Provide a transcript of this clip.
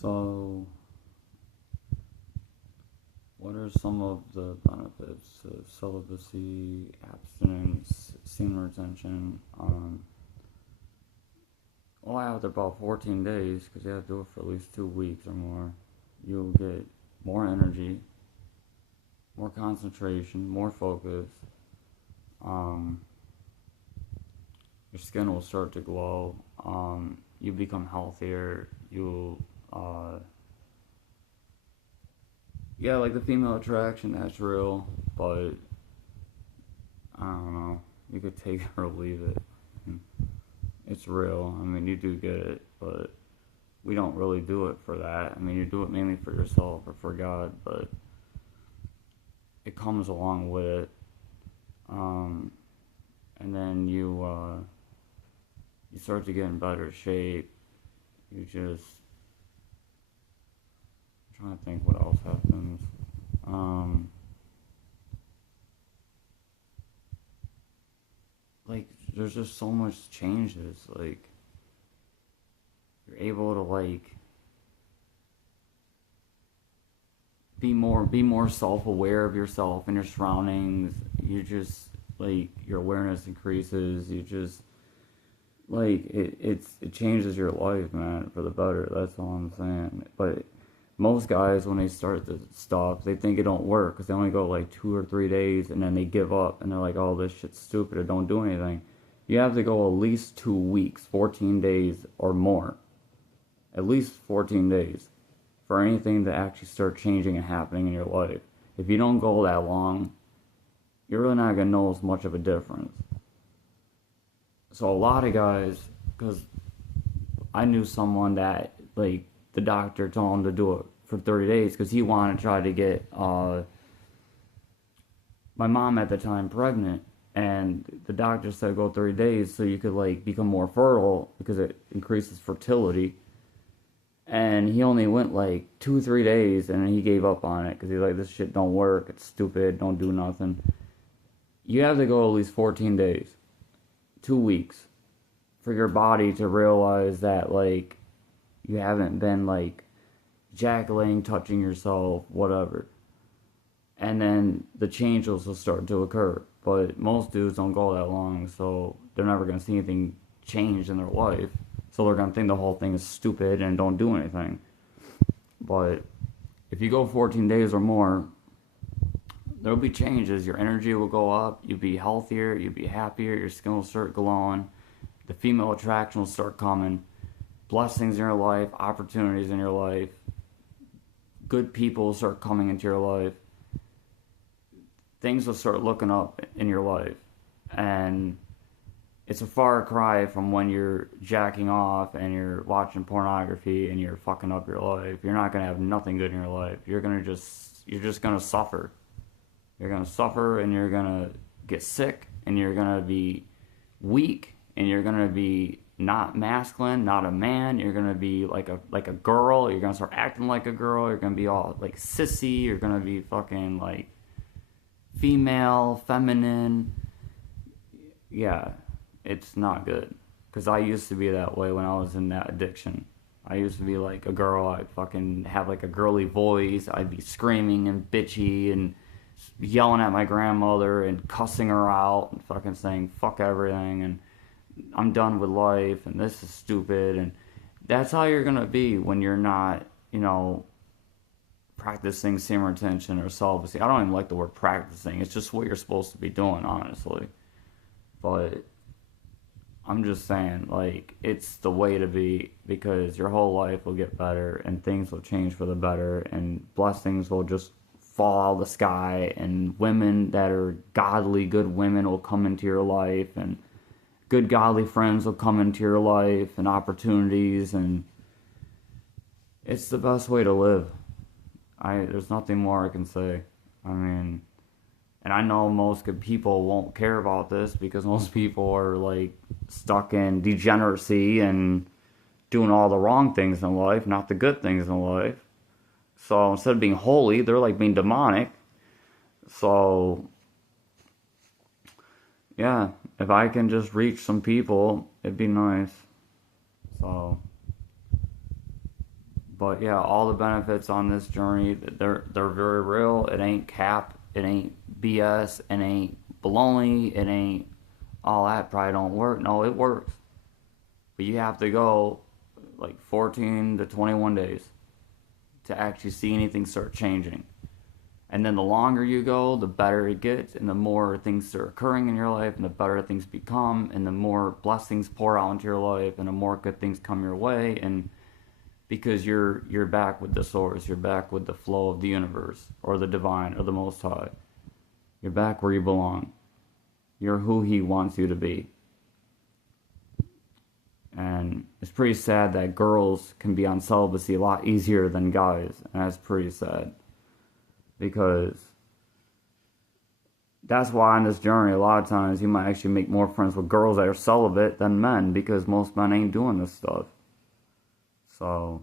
So, what are some of the benefits of celibacy, abstinence, semen retention? Well, after about 14 days, because you have to do it for at least 2 weeks or more, you'll get more energy, more concentration, more focus. Um, your skin will start to glow. You become healthier. You'll yeah, like the female attraction, that's real, but I don't know. You could take it or leave it. It's real. I mean, you do get it, but we don't really do it for that. I mean, you do it mainly for yourself or for God, but it comes along with it. Um, and then you start to get in better shape. You just I'm trying to think what else happens. Um, like there's just so much changes. Like you're able to like be more self-aware of yourself and your surroundings. You just like your awareness increases. You just like it changes your life, man, for the better. That's all I'm saying. But most guys, when they start the stuff, they think it don't work because they only go like 2 or 3 days and then they give up and they're like, oh, this shit's stupid, or don't do anything. You have to go at least 2 weeks, 14 days or more, at least 14 days for anything to actually start changing and happening in your life. If you don't go that long, you're really not going to notice much of a difference. So a lot of guys, because I knew someone that, like, the doctor told him to do it for 30 days because he wanted to try to get my mom at the time pregnant. And the doctor said go 30 days so you could, like, become more fertile because it increases fertility. And he only went like 2 3 days and then he gave up on it because he's like, this shit don't work, it's stupid, don't do nothing. You have to go at least 14 days, 2 weeks, for your body to realize that, like, you haven't been like ejaculating, touching yourself, whatever. And then the changes will start to occur. But most dudes don't go that long, so they're never going to see anything change in their life. So they're going to think the whole thing is stupid and don't do anything. But if you go 14 days or more, there'll be changes. Your energy will go up. You'll be healthier. You'll be happier. Your skin will start glowing. The female attraction will start coming. Blessings in your life. Opportunities in your life. Good people will start coming into your life. Things will start looking up in your life. And it's a far cry from when you're jacking off and you're watching pornography and you're fucking up your life. You're not going to have nothing good in your life. You're just going to suffer. You're going to suffer and you're going to get sick and you're going to be weak and you're going to be not masculine, not a man. You're going to be like a girl. You're going to start acting like a girl. You're going to be all like sissy. You're going to be fucking like female, feminine. Yeah. It's not good. Because I used to be that way when I was in that addiction. I used to be like a girl. I'd fucking have like a girly voice. I'd be screaming and bitchy and yelling at my grandmother and cussing her out and fucking saying fuck everything and I'm done with life and this is stupid. And that's how you're going to be when you're not, practicing semen retention or celibacy. I don't even like the word practicing. It's just what you're supposed to be doing, honestly. But I'm just saying, like, it's the way to be because your whole life will get better and things will change for the better and blessings will just fall out of the sky and women that are godly, good women will come into your life and good godly friends will come into your life and opportunities, and it's the best way to live. There's nothing more I can say. I mean, and I know most good people won't care about this because most people are like stuck in degeneracy and doing all the wrong things in life, not the good things in life. So instead of being holy, they're like being demonic. So yeah, if I can just reach some people, it'd be nice. So But yeah, all the benefits on this journey, they're very real. It ain't cap, it ain't BS, it ain't baloney, it ain't all that probably don't work. No, it works. But you have to go like 14 to 21 days to actually see anything start changing. And then the longer you go, the better it gets, and the more things are occurring in your life, and the better things become, and the more blessings pour out into your life, and the more good things come your way. And because you're back with the source, you're back with the flow of the universe, or the divine, or the Most High. You're back where you belong. You're who He wants you to be. And it's pretty sad that girls can be on celibacy a lot easier than guys, and that's pretty sad. Because that's why on this journey, a lot of times you might actually make more friends with girls that are celibate than men, because most men ain't doing this stuff. So